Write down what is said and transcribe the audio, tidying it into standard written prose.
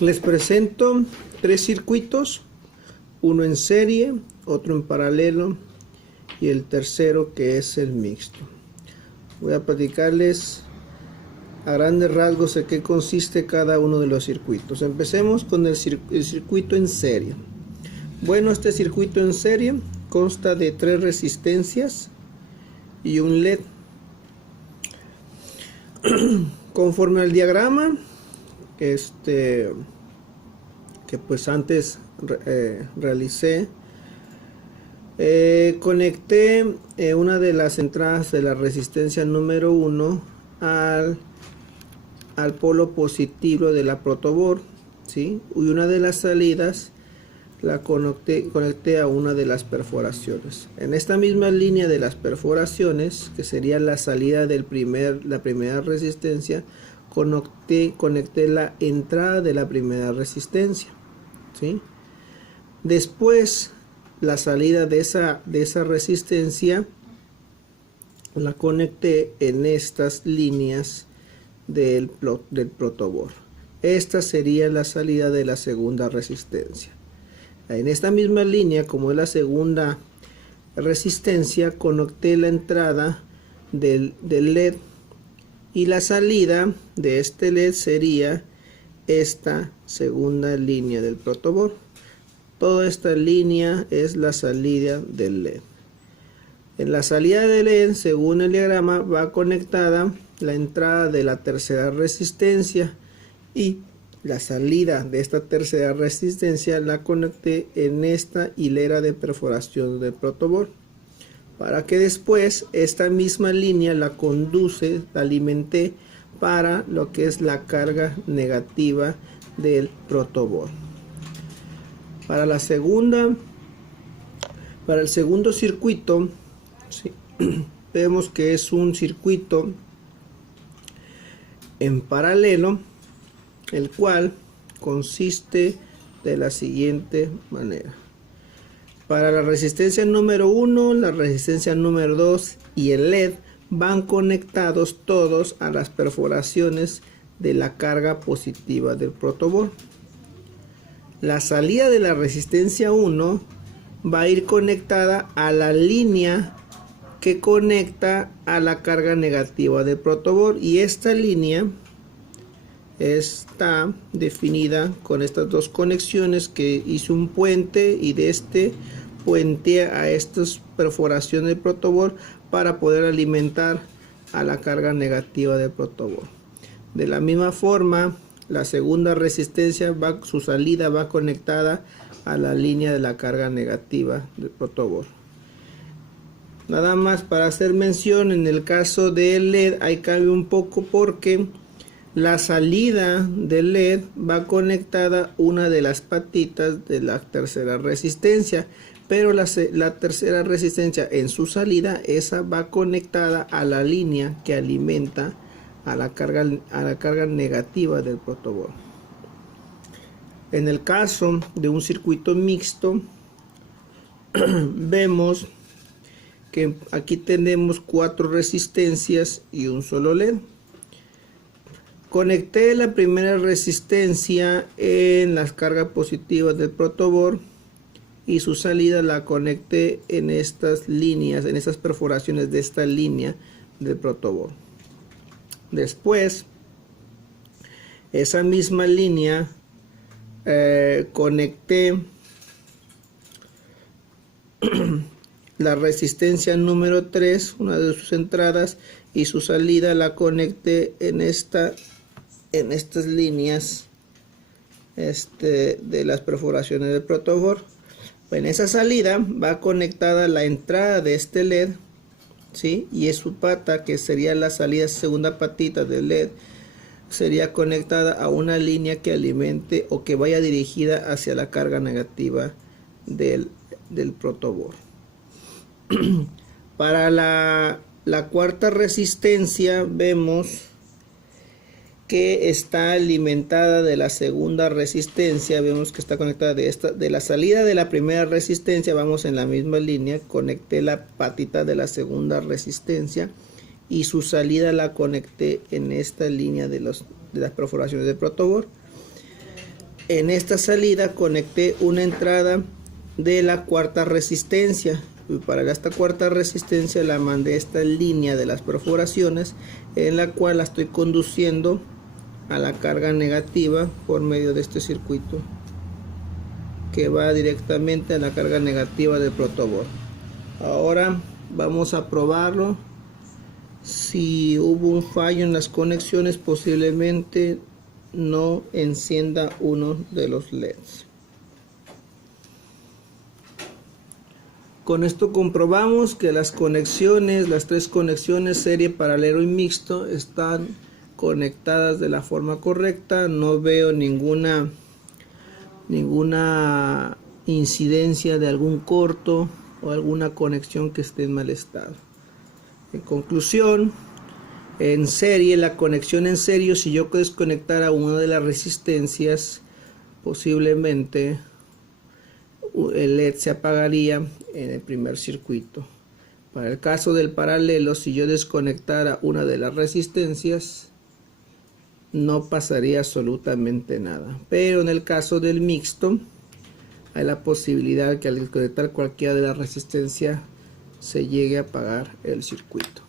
Les presento tres circuitos, uno en serie, otro en paralelo y el tercero que es el mixto. Voy a platicarles a grandes rasgos de qué consiste cada uno de los circuitos. Empecemos con el circuito en serie. Bueno, este circuito en serie consta de 3 resistencias y un LED. Conforme al diagrama que pues antes realicé, conecté una de las entradas de la resistencia número 1 al polo positivo de la protoboard, ¿sí? Y una de las salidas la conecté a una de las perforaciones. En esta misma línea de las perforaciones, que sería la salida del la primera resistencia, conecté la entrada de la primera resistencia, ¿sí? Después la salida de esa resistencia la conecté en estas líneas del protoboard. Esta sería la salida de la segunda resistencia. En esta misma línea, como es la segunda resistencia, conecté la entrada del LED y la salida de este LED sería esta segunda línea del protoboard. Toda esta línea es la salida del LED. En la salida del LED, según el diagrama, va conectada la entrada de la tercera resistencia y la salida de esta tercera resistencia la conecté en esta hilera de perforación del protoboard, para que después esta misma línea la alimenté para lo que es la carga negativa del protoboard. Para el segundo circuito, ¿sí? Vemos que es un circuito en paralelo, el cual consiste de la siguiente manera. Para la resistencia número 1, la resistencia número 2 y el LED van conectados todos a las perforaciones de la carga positiva del protoboard. La salida de la resistencia 1 va a ir conectada a la línea que conecta a la carga negativa del protoboard, y esta línea está definida con estas dos conexiones que hice un puente, y de este puente a estas perforaciones del protoboard para poder alimentar a la carga negativa del protoboard. De la misma forma, la segunda resistencia su salida va conectada a la línea de la carga negativa del protoboard. Nada más para hacer mención, en el caso del LED ahí cambia un poco, porque la salida del LED va conectada a una de las patitas de la tercera resistencia, pero la tercera resistencia en su salida, esa va conectada a la línea que alimenta a la carga negativa del protoboard. En el caso de un circuito mixto, vemos que aquí tenemos 4 resistencias y un solo LED. Conecté la primera resistencia en las cargas positivas del protoboard y su salida la conecté en estas líneas, en estas perforaciones de esta línea del protoboard. Después, esa misma línea conecté la resistencia número 3, una de sus entradas, y su salida la conecté en estas líneas de las perforaciones del protoboard. En esa salida va conectada la entrada de este LED, ¿sí? Y es su pata, que sería la salida, segunda patita del LED, sería conectada a una línea que alimente o que vaya dirigida hacia la carga negativa del protoboard. Para la cuarta resistencia vemos que está alimentada de la segunda resistencia. Vemos que está conectada de la salida de la primera resistencia. Vamos en la misma línea, conecté la patita de la segunda resistencia y su salida la conecté en esta línea de las perforaciones del protoboard. en esta salida conecté una entrada de la cuarta resistencia. Y para esta cuarta resistencia la mandé esta línea de las perforaciones, en la cual la estoy conduciendo a la carga negativa por medio de este circuito que va directamente a la carga negativa del protoboard. Ahora vamos a probarlo. Si hubo un fallo en las conexiones, posiblemente no encienda uno de los LEDs. Con esto comprobamos que las conexiones, las tres conexiones serie, paralelo y mixto, están conectadas de la forma correcta. No veo ninguna incidencia de algún corto o alguna conexión que esté en mal estado. En conclusión, en serie, la conexión en serie, si yo desconectara una de las resistencias, posiblemente el LED se apagaría en el primer circuito. Para el caso del paralelo, si yo desconectara una de las resistencias, no pasaría absolutamente nada. Pero en el caso del mixto, hay la posibilidad que al desconectar cualquiera de las resistencias se llegue a apagar el circuito.